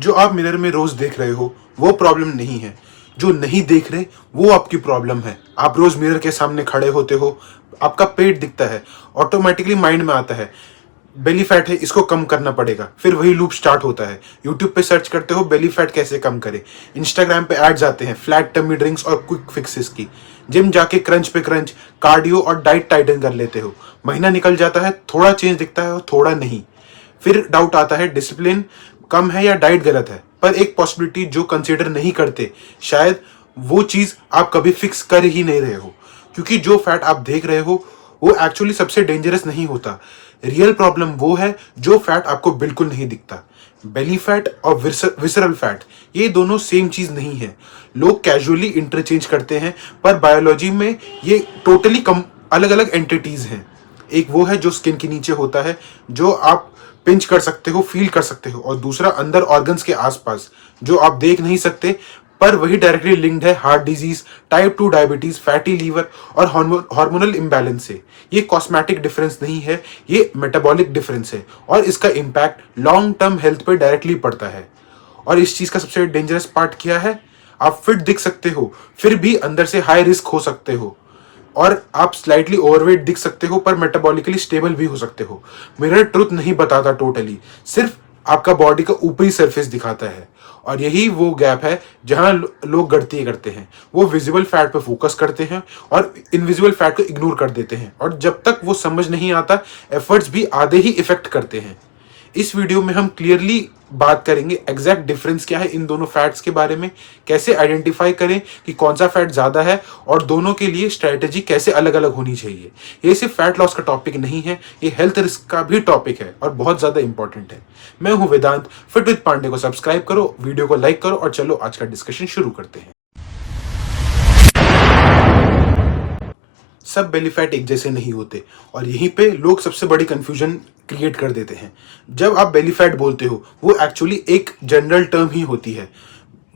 जो आप मिरर में रोज देख रहे हो वो प्रॉब्लम नहीं है, जो नहीं देख रहे वो आपकी प्रॉब्लम है। आप रोज मिरर के सामने खड़े होते हो, आपका पेट दिखता है, ऑटोमेटिकली माइंड में आता है बेली फैट है, इसको कम करना पड़ेगा। फिर वही लूप स्टार्ट होता है। यूट्यूब पे सर्च करते हो बेली फैट कैसे कम करें, इंस्टाग्राम पे एड्स आते हैं फ्लैट टमी ड्रिंक्स और क्विक फिक्सेस की। जिम जाके क्रंच पे क्रंच, कार्डियो और डाइट टाइटन कर लेते हो। महीना निकल जाता है, थोड़ा चेंज दिखता है और थोड़ा नहीं। फिर डाउट आता है डिसिप्लिन कम है या डाइट गलत है। पर एक पॉसिबिलिटी जो कंसीडर नहीं करते, शायद वो चीज आप कभी फिक्स कर ही नहीं रहे हो। क्योंकि जो फैट आप देख रहे हो वो एक्चुअली सबसे डेंजरस नहीं होता। रियल प्रॉब्लम वो है जो फैट आपको बिल्कुल नहीं दिखता। बेली फैट और विसरल फैट ये दोनों सेम चीज नहीं है। लोग कैजुअली इंटरचेंज करते हैं, पर बायोलॉजी में ये टोटली कम अलग अलग एंटिटीज हैं। एक वो है जो स्किन के नीचे होता है, जो आप पिंच कर सकते हो, फील कर सकते हो, और दूसरा अंदर ऑर्गन्स के आसपास जो आप देख नहीं सकते, पर वही डायरेक्टली लिंक्ड है heart disease, type 2 diabetes, fatty liver और हार्मोनल इम्बैलेंस से। ये कॉस्मेटिक डिफरेंस नहीं है, ये मेटाबॉलिक डिफरेंस है, और इसका इम्पैक्ट लॉन्ग टर्म हेल्थ पे डायरेक्टली पड़ता है। और इस चीज का सबसे डेंजरस पार्ट क्या है? आप फिट दिख सकते हो, फिर भी अंदर से हाई रिस्क हो सकते हो। और आप स्लाइटली ओवरवेट दिख सकते हो, पर मेटाबॉलिकली स्टेबल भी हो सकते हो। मिरर ट्रुथ नहीं बताता टोटली, सिर्फ आपका बॉडी का ऊपरी सरफेस दिखाता है। और यही वो गैप है जहां लोग गलती करते हैं। वो विजिबल फैट पे फोकस करते हैं और इनविजिबल फैट को इग्नोर कर देते हैं, और जब तक वो समझ नहीं आता, एफर्ट्स भी आधे ही इफेक्ट करते हैं। इस वीडियो में हम क्लियरली बात करेंगे एग्जैक्ट डिफरेंस क्या है इन दोनों फैट्स के बारे में, कैसे आइडेंटिफाई करें कि कौन सा फैट ज्यादा है, और दोनों के लिए स्ट्रेटेजी कैसे अलग अलग होनी चाहिए। ये सिर्फ फैट लॉस का टॉपिक नहीं है, ये हेल्थ रिस्क का भी टॉपिक है और बहुत ज्यादा इंपॉर्टेंट है। मैं हूं वेदांत, फिट विद पांडे को सब्सक्राइब करो, वीडियो को लाइक करो, और चलो आज का डिस्कशन शुरू करते हैं। सब बेली फैट एक जैसे नहीं होते, और यहीं पे लोग सबसे बड़ी कंफ्यूजन क्रिएट कर देते हैं। जब आप बेली फैट बोलते हो, वो एक्चुअली एक जनरल टर्म ही होती है।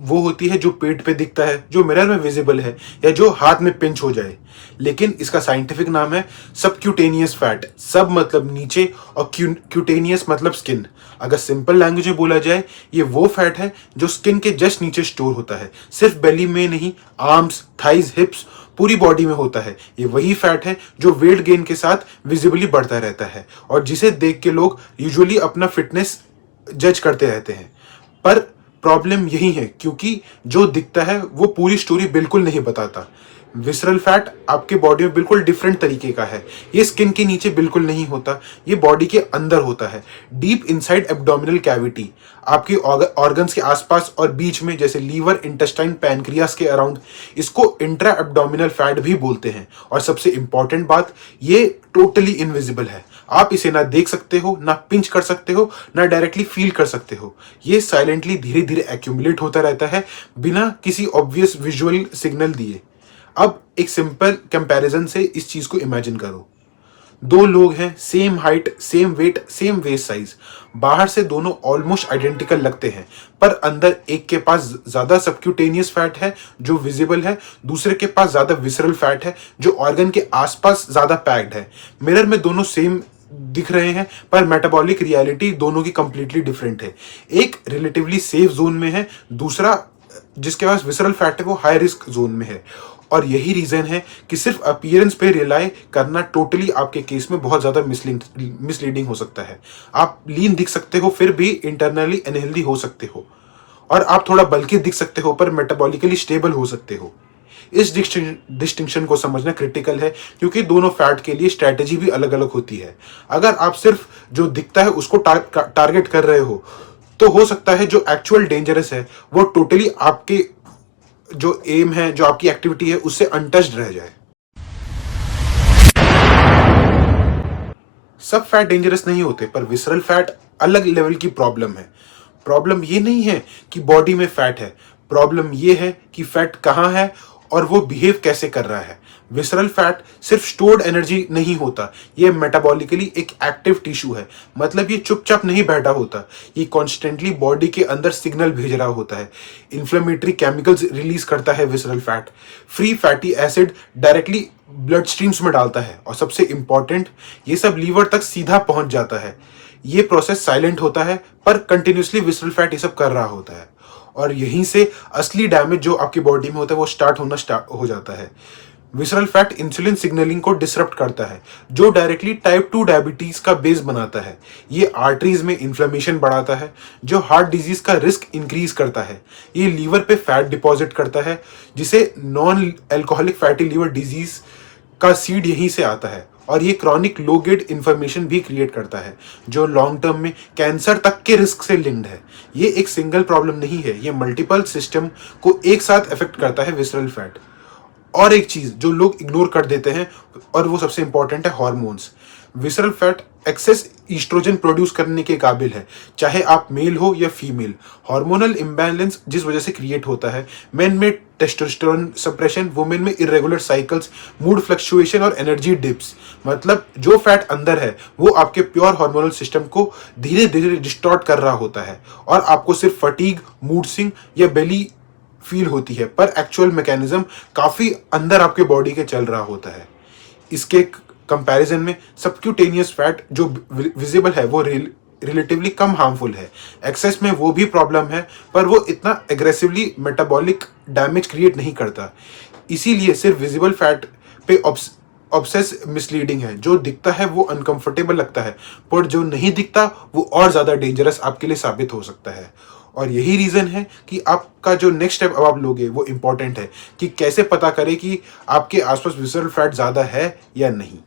वो होती है जो पेट पे दिखता है, जो मिरर में विजिबल है, या जो हाथ में पिंच हो जाए। लेकिन इसका साइंटिफिक नाम है सबक्यूटेनियस फैट। सब मतलब नीचे और क्यूटेनियस मतलब स्किन। अगर सिंपल लैंग्वेज में बोला जाए, ये वो फैट है जो स्किन के जस्ट नीचे स्टोर होता है। सिर्फ बेली में नहीं, आर्म्स, थाइज, हिप्स, पूरी बॉडी में होता है। ये वही फैट है जो वेट गेन के साथ विजिबली बढ़ता रहता है, और जिसे देख के लोग यूजुअली अपना फिटनेस जज करते रहते हैं। पर प्रॉब्लम यही है, क्योंकि जो दिखता है वो पूरी स्टोरी बिल्कुल नहीं बताता। विसरल फैट आपके बॉडी में बिल्कुल डिफरेंट तरीके का है। ये स्किन के नीचे बिल्कुल नहीं होता, ये बॉडी के अंदर होता है, डीप इनसाइड एब्डोमिनल कैविटी, आपके ऑर्गन्स के आसपास और बीच में, जैसे लीवर, इंटेस्टाइन, पैनक्रियास के अराउंड। इसको इंट्रा एब्डोमिनल फैट भी बोलते हैं। और सबसे इंपॉर्टेंट बात, ये टोटली इनविजिबल है। आप इसे ना देख सकते हो, ना पिंच कर सकते हो, ना डायरेक्टली फील कर सकते हो। ये साइलेंटली धीरे धीरे एक्यूमुलेट होता रहता है, बिना किसी ऑब्वियस विजुअल सिग्नल दिए। अब एक सिंपल कंपैरिजन से इस चीज को इमेजिन करो। दो लोग हैं, same height, same weight, same waist size. बाहर से दोनों ऑलमोस्ट आइडेंटिकल लगते हैं, पर अंदर एक के पास ज्यादा सबक्यूटेनियस फैट है जो विजिबल है, दूसरे के पास ज्यादा विसरल फैट है जो ऑर्गन के आसपास ज्यादा पैक्ड है। मिरर में दोनों सेम दिख रहे हैं, पर मेटाबॉलिक रियलिटी दोनों की कंप्लीटली डिफरेंट है। एक रिलेटिवली सेफ जोन में है, दूसरा जिसके पास विसरल फैट है वो हाई रिस्क जोन में है। और यही रीजन है कि सिर्फ अपीयरेंस पे रिलाई करना टोटली आपके केस में बहुत ज्यादा मिसलीडिंग हो सकता है। आप लीन दिख सकते हो, फिर भी इंटरनली अनहेल्दी हो सकते हो, और आप थोड़ा बल्कि दिख सकते हो, पर मेटाबॉलिकली स्टेबल हो सकते हो। इस डिस्टिंक्शन को समझना क्रिटिकल है, क्योंकि दोनों फैट के लिए स्ट्रैटेजी भी अलग अलग होती है। अगर आप सिर्फ जो दिखता है उसको टारगेट कर रहे हो, तो हो सकता है जो एक्चुअल डेंजरस है वो टोटली आपके जो एम है, जो आपकी एक्टिविटी है, उससे अनटच्ड रह जाए। सब फैट डेंजरस नहीं होते, पर विसरल फैट अलग लेवल की प्रॉब्लम है। प्रॉब्लम ये नहीं है कि बॉडी में फैट है, प्रॉब्लम ये है कि फैट कहाँ है और वो बिहेव कैसे कर रहा है। विसरल फैट सिर्फ स्टोर्ड एनर्जी नहीं होता, ये मेटाबॉलिकली एक एक्टिव टिश्यू है। मतलब ये चुपचाप नहीं बैठा होता, ये कॉन्स्टेंटली बॉडी के अंदर सिग्नल भेज रहा होता है। इन्फ्लेमेटरी केमिकल्स रिलीज करता है visceral fat, free fatty acid directly blood streams में डालता है, और सबसे इंपॉर्टेंट, ये सब लीवर तक सीधा पहुंच जाता है। ये प्रोसेस साइलेंट होता है पर कंटिन्यूसली विसरल फैट ये सब कर रहा होता है, और यहीं से असली डैमेज जो आपकी बॉडी में होता है वो स्टार्ट हो जाता है। विसरल फैट इंसुलिन सिग्नलिंग को डिसरप्ट करता है, जो डायरेक्टली टाइप 2 डायबिटीज का बेस बनाता है। ये आर्टरीज में इन्फ्लेमेशन बढ़ाता है, जो हार्ट डिजीज का रिस्क इंक्रीज करता है। ये लीवर पे फैट डिपॉजिट करता है, जिसे non alcoholic fatty liver disease का सीड यहीं से आता है। और ये क्रॉनिक लो ग्रेड इन्फॉर्मेशन भी क्रिएट करता है, जो लॉन्ग टर्म में कैंसर तक के रिस्क से लिंक्ड है। ये एक सिंगल प्रॉब्लम नहीं है, ये मल्टीपल सिस्टम को एक साथ अफेक्ट करता है विसरल फैट। और एक चीज जो लोग इग्नोर कर देते हैं, और वो सबसे इंपॉर्टेंट है hormones. Visceral fat excess estrogen produce करने के काबिल है, चाहे आप मेल हो या फीमेल। हार्मोनल इम्बैलेंस जिस वजह से क्रिएट होता है, मेन में टेस्टोस्टेरोन सप्रेशन, वुमेन में इरेगुलर साइकिल्स, मूड फ्लक्चुएशन और एनर्जी डिप्स। मतलब जो फैट अंदर है वो आपके प्योर हार्मोनल सिस्टम को धीरे धीरे डिस्टॉर्ट कर रहा होता है, और आपको सिर्फ फटीग, मूड स्विंग या बेली फील होती है, पर एक्चुअल मैकेनिज्म काफी अंदर आपके बॉडी के चल रहा होता है। इसके कंपैरिजन में सबक्यूटेनियस फैट जो विजिबल है वो रिलेटिवली कम हार्मफुल है। एक्सेस में वो भी प्रॉब्लम है, पर वो इतना एग्रेसिवली मेटाबॉलिक डैमेज क्रिएट नहीं करता। इसीलिए सिर्फ विजिबल फैट पे ऑब्सेस मिसलीडिंग है। जो दिखता है वो अनकंफर्टेबल लगता है, पर जो नहीं दिखता वो और ज्यादा डेंजरस आपके लिए साबित हो सकता है। और यही रीजन है कि आपका जो नेक्स्ट स्टेप अब आप लोगे वो इंपॉर्टेंट है, कि कैसे पता करें कि आपके आसपास विसरल फैट ज्यादा है या नहीं।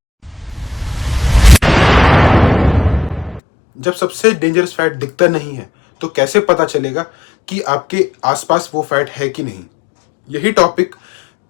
जब सबसे डेंजरस फैट दिखता नहीं है, तो कैसे पता चलेगा कि आपके आसपास वो फैट है कि नहीं? यही टॉपिक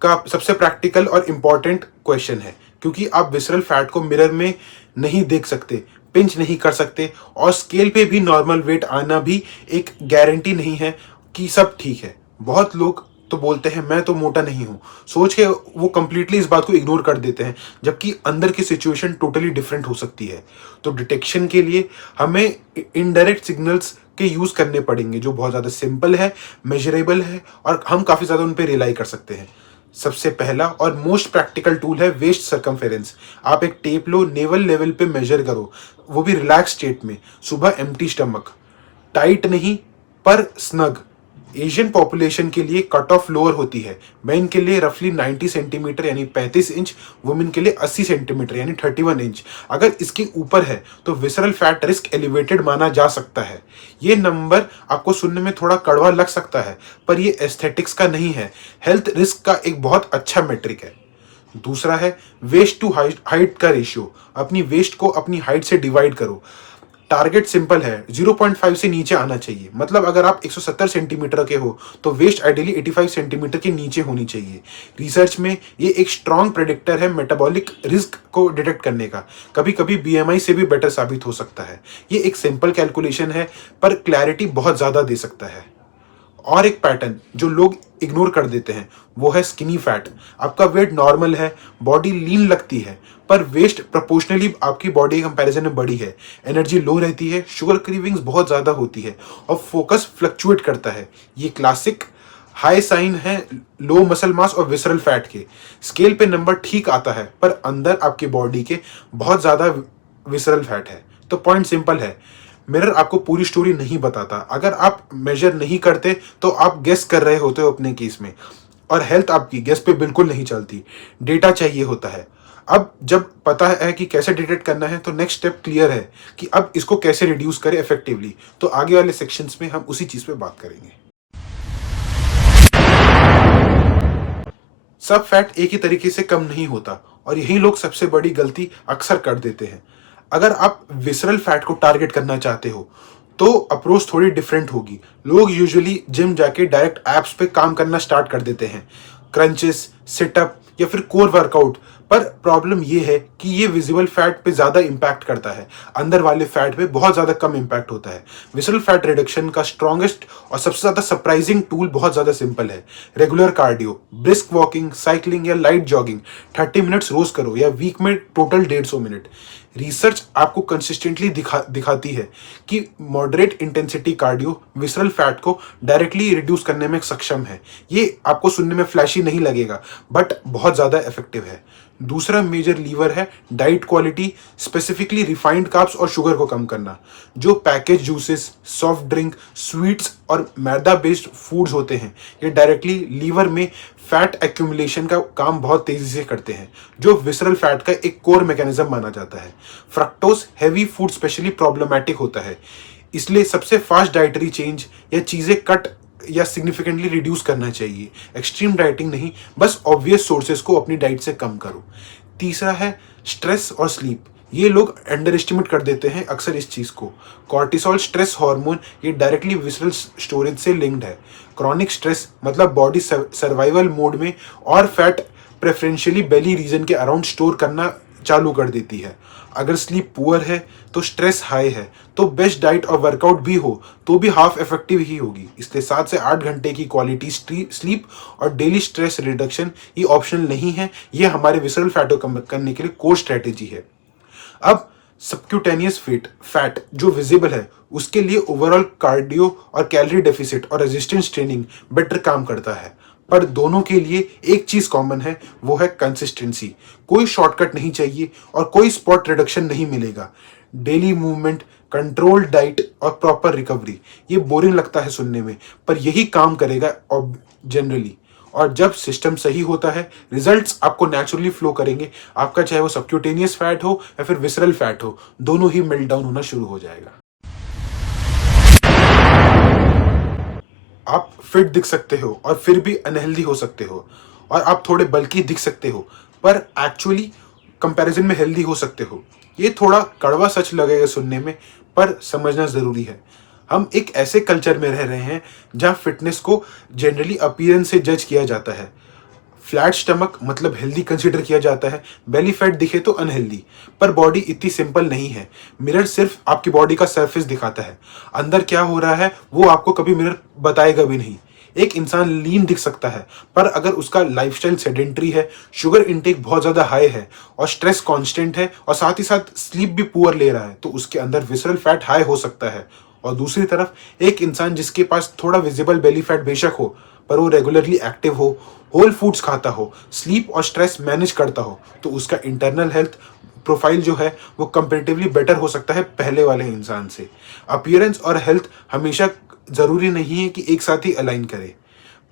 का सबसे प्रैक्टिकल और इम्पॉर्टेंट क्वेश्चन है, क्योंकि आप विसरल फैट को मिरर में नहीं देख सकते, पिंच नहीं कर सकते, और स्केल पे भी नॉर्मल वेट आना भी एक गारंटी नहीं है कि सब ठीक है। बहुत लोग तो बोलते हैं मैं तो मोटा नहीं हूं, सोच के वो कंप्लीटली इस बात को इग्नोर कर देते हैं, जबकि अंदर की सिचुएशन टोटली डिफरेंट हो सकती है। तो डिटेक्शन के लिए हमें इनडायरेक्ट सिग्नल्स के यूज करने पड़ेंगे, जो बहुत ज्यादा सिंपल है, मेजरेबल है, और हम काफी ज्यादा उन पर रिलाई कर सकते हैं। सबसे पहला और मोस्ट प्रैक्टिकल टूल है वेस्ट सरकमफेरेंस। आप एक टेप लो, नेवल लेवल पे मेजर करो, वो भी रिलैक्स स्टेट में, सुबह एम्प्टी स्टमक, टाइट नहीं पर स्नग। एशियन पॉपुलेशन के लिए कट ऑफ लोअर होती है, मेन के लिए रफली 90 सेंटीमीटर यानी 35 इंच, वुमेन के लिए 80 सेंटीमीटर यानी 31 इंच। अगर इसके ऊपर है तो विसरल फैट रिस्क एलिवेटेड माना जा सकता है। ये नंबर आपको सुनने में थोड़ा कड़वा लग सकता है, पर ये एस्थेटिक्स का नहीं है, हेल्थ रिस्क का एक बहुत अच्छा मेट्रिक है। दूसरा है वेस्ट टू हाइट का रेशियो। अपनी वेस्ट को अपनी हाइट से डिवाइड करो। टारगेट सिंपल है, 0.5 से नीचे आना चाहिए। मतलब अगर आप 170 सेंटीमीटर के हो तो वेस्ट आइडियली 85 सेंटीमीटर के नीचे होनी चाहिए। रिसर्च में ये एक स्ट्रॉन्ग प्रेडिक्टर है मेटाबॉलिक रिस्क को डिटेक्ट करने का। कभी कभी बीएमआई से भी बेटर साबित हो सकता है। ये एक सिंपल कैलकुलेशन है, पर क्लैरिटी बहुत ज्यादा दे सकता है। और एक पैटर्न जो लोग इग्नोर कर देते हैं वो है स्किनी फैट। आपका वेट नॉर्मल है, बॉडी लीन लगती है, पर वेस्ट प्रोपोर्शनली आपकी बॉडी कंपैरिजन में बड़ी है। एनर्जी लो रहती है, शुगर क्रेविंग्स बहुत ज्यादा होती है, और फोकस फ्लक्चुएट करता है। ये क्लासिक हाई साइन है लो मसल मास और विसरल फैट के। स्केल पे नंबर ठीक आता है, पर अंदर आपकी बॉडी के बहुत ज्यादा विसरल फैट है। तो पॉइंट सिंपल है, मिरर आपको पूरी स्टोरी नहीं बताता। अगर आप मेजर नहीं करते तो आप गेस कर रहे होते हो अपने केस में, और हेल्थ आपकी गेस पे बिल्कुल नहीं चलती। डेटा चाहिए होता है। अब जब पता है कि कैसे डिटेक्ट करना है, तो नेक्स्ट स्टेप क्लियर है कि अब इसको कैसे रिड्यूस करें इफेक्टिवली। तो आगे वाले सेक्शंस में हम उसी चीज पे बात करेंगे। सब फैट एक ही तरीके से कम नहीं होता, और यही लोग सबसे बड़ी गलती अक्सर कर देते हैं। अगर आप विसरल फैट को टारगेट करना चाहते हो तो अप्रोच थोड़ी डिफरेंट होगी। लोग यूजुअली जिम जाके डायरेक्ट एप्स पे काम करना स्टार्ट कर देते हैं, क्रंचेस, सिटअप या फिर कोर वर्कआउट। पर प्रॉब्लम ये है कि ये विजिबल फैट पे ज्यादा इंपैक्ट करता है, अंदर वाले फैट पे बहुत ज्यादा कम इंपैक्ट होता है। विसरल फैट रिडक्शन का स्ट्रॉन्गेस्ट और सबसे ज्यादा सरप्राइजिंग टूल बहुत ज्यादा सिंपल है, regular cardio, brisk walking, cycling या लाइट जॉगिंग। 30 मिनट्स रोज करो, या वीक में टोटल 150 मिनट। रिसर्च आपको कंसिस्टेंटली दिखाती है कि moderate intensity cardio visceral fat को डायरेक्टली रिड्यूस करने में सक्षम है। ये आपको सुनने में फ्लैशी नहीं लगेगा, बट बहुत ज्यादा इफेक्टिव है। दूसरा मेजर लीवर है diet quality, specifically refined carbs और शुगर को कम करना। जो package juices, soft drink, sweets और मैदा बेस्ड फूड्स होते हैं, ये डायरेक्टली लीवर में फैट एक्यूमुलेशन का काम बहुत तेजी से करते हैं, जो विसरल फैट का एक कोर मैकेनिज्म माना जाता है। Fructose heavy food specially problematic होता है, इसलिए सबसे फास्ट डाइटरी चेंज या चीज़ें कट या सिग्निफिकेंटली रिड्यूस करना चाहिए। एक्सट्रीम डाइटिंग नहीं, बस ऑब्वियस सोर्सेज को अपनी डाइट से कम करो। तीसरा है स्ट्रेस और स्लीप। ये लोग अंडर एस्टिमेट कर देते हैं अक्सर इस चीज़ को। कॉर्टिसोल स्ट्रेस हार्मोन, ये डायरेक्टली विसरल स्टोरेज से लिंक्ड है। क्रॉनिक स्ट्रेस मतलब बॉडी सर्वाइवल मोड में और फैट प्रेफरेंशियली बेली रीजन के अराउंड स्टोर करना चालू कर देती है। अगर स्लीप पुअर है तो स्ट्रेस हाई है, तो बेस्ट डाइट और वर्कआउट भी हो तो भी हाफ इफेक्टिव ही होगी। इसलिए 7 से 8 घंटे की क्वालिटी स्लीप और डेली स्ट्रेस रिडक्शन ये ऑप्शनल नहीं है, ये हमारे विसरल फैट को कम करने के लिए कोर स्ट्रेटेजी है। अब सबक्यूटेनियस फैट जो विजिबल है, उसके लिए ओवरऑल कार्डियो और कैलोरी डेफिसिट और रेजिस्टेंस ट्रेनिंग बेटर काम करता है। पर दोनों के लिए एक चीज कॉमन है, वो है कंसिस्टेंसी। कोई शॉर्टकट नहीं चाहिए और कोई स्पॉट रिडक्शन नहीं मिलेगा। डेली मूवमेंट, कंट्रोल डाइट और प्रॉपर रिकवरी। ये बोरिंग लगता है सुनने में, पर यही काम करेगा जनरली। और जब सिस्टम सही होता है, रिजल्ट्स आपको नेचुरली फ्लो करेंगे। आपका चाहे वो सबक्यूटेनियस फैट हो या फिर विसरल फैट हो, दोनों ही मेल्ट डाउन होना शुरू हो जाएगा। आप फिट दिख सकते हो और फिर भी अनहेल्दी हो सकते हो, और आप थोड़े बल्कि दिख सकते हो पर एक्चुअली कंपैरिजन में हेल्दी हो सकते हो। ये थोड़ा कड़वा सच लगेगा सुनने में, पर समझना ज़रूरी है। हम एक ऐसे कल्चर में रह रहे हैं जहाँ फिटनेस को जनरली अपीयरेंस से जज किया जाता है। फ्लैट स्टमक मतलब हेल्दी कंसीडर किया जाता है, बेली फैट दिखे तो अनहेल्दी। पर बॉडी इतनी सिंपल नहीं है। मिरर सिर्फ आपकी बॉडी का सरफेस दिखाता है, अंदर क्या हो रहा है वो आपको कभी मिरर बताएगा भी नहीं। एक इंसान लीन दिख सकता है, पर अगर उसका लाइफस्टाइल सेडेंटरी है, शुगर इनटेक बहुत ज़्यादा हाई है और स्ट्रेस कांस्टेंट है और साथ ही साथ स्लीप भी पुअर ले रहा है, तो उसके अंदर विसरल फैट हाई हो सकता है। और दूसरी तरफ एक इंसान जिसके पास थोड़ा विजिबल बेली फैट बेशक हो, पर वो रेगुलरली एक्टिव हो, होल फूड्स खाता हो, स्लीप और स्ट्रेस मैनेज करता हो, तो उसका इंटरनल हेल्थ प्रोफाइल जो है वो कंपेरेटिवली बेटर हो सकता है पहले वाले इंसान से। अपीयरेंस और हेल्थ हमेशा ज़रूरी नहीं है कि एक साथ ही अलाइन करे।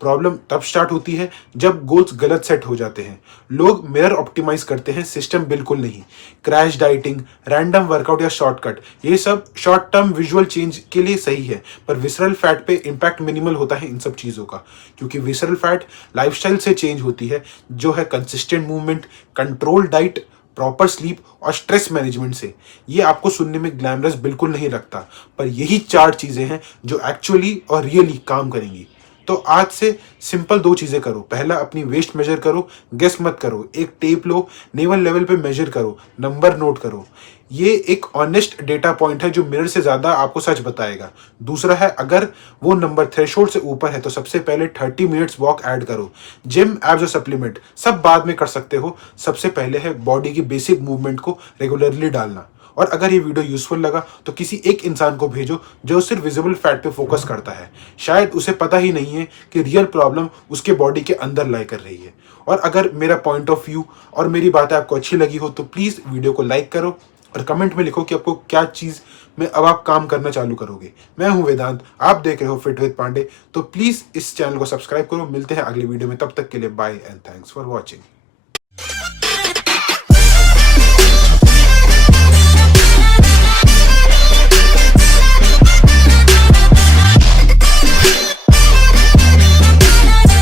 प्रॉब्लम तब स्टार्ट होती है जब गोल्स गलत सेट हो जाते हैं। लोग मिरर ऑप्टिमाइज करते हैं, सिस्टम बिल्कुल नहीं। क्रैश डाइटिंग, रैंडम वर्कआउट या शॉर्टकट, ये सब शॉर्ट टर्म विजुअल चेंज के लिए सही है, पर विसरल फैट पे इम्पैक्ट मिनिमल होता है इन सब चीज़ों का, क्योंकि विसरल फैट लाइफस्टाइल से चेंज होती है, जो है consistent movement, control diet, proper sleep और स्ट्रेस मैनेजमेंट से। ये आपको सुनने में ग्लैमरस बिल्कुल नहीं लगता, पर यही 4 चीज़ें हैं जो एक्चुअली और रियली काम करेंगी। तो आज से सिंपल 2 चीज़ें करो। पहला, अपनी वेस्ट मेजर करो, गेस मत करो। एक टेप लो, नेवल लेवल पे मेजर करो, नंबर नोट करो। ये एक ऑनेस्ट डेटा पॉइंट है जो मिरर से ज़्यादा आपको सच बताएगा। दूसरा है, अगर वो नंबर थ्रेशोल्ड से ऊपर है तो सबसे पहले 30 मिनट्स वॉक ऐड करो। जिम, एब्स और सप्लीमेंट सब बाद में कर सकते हो। सबसे पहले है बॉडी की बेसिक मूवमेंट को रेगुलरली डालना। और अगर ये वीडियो यूजफुल लगा तो किसी एक इंसान को भेजो जो सिर्फ विजिबल फैट पे फोकस करता है। शायद उसे पता ही नहीं है कि रियल प्रॉब्लम उसके बॉडी के अंदर लाई कर रही है। और अगर मेरा पॉइंट ऑफ व्यू और मेरी बातें आपको अच्छी लगी हो तो प्लीज़ वीडियो को लाइक करो और कमेंट में लिखो कि आपको क्या चीज़ में अब आप काम करना चालू करोगे। मैं हूं वेदांत, आप देख रहे हो फिट विद पांडे। तो प्लीज़ इस चैनल को सब्सक्राइब करो। मिलते हैं अगली वीडियो में, तब तक के लिए bye and thanks for watching.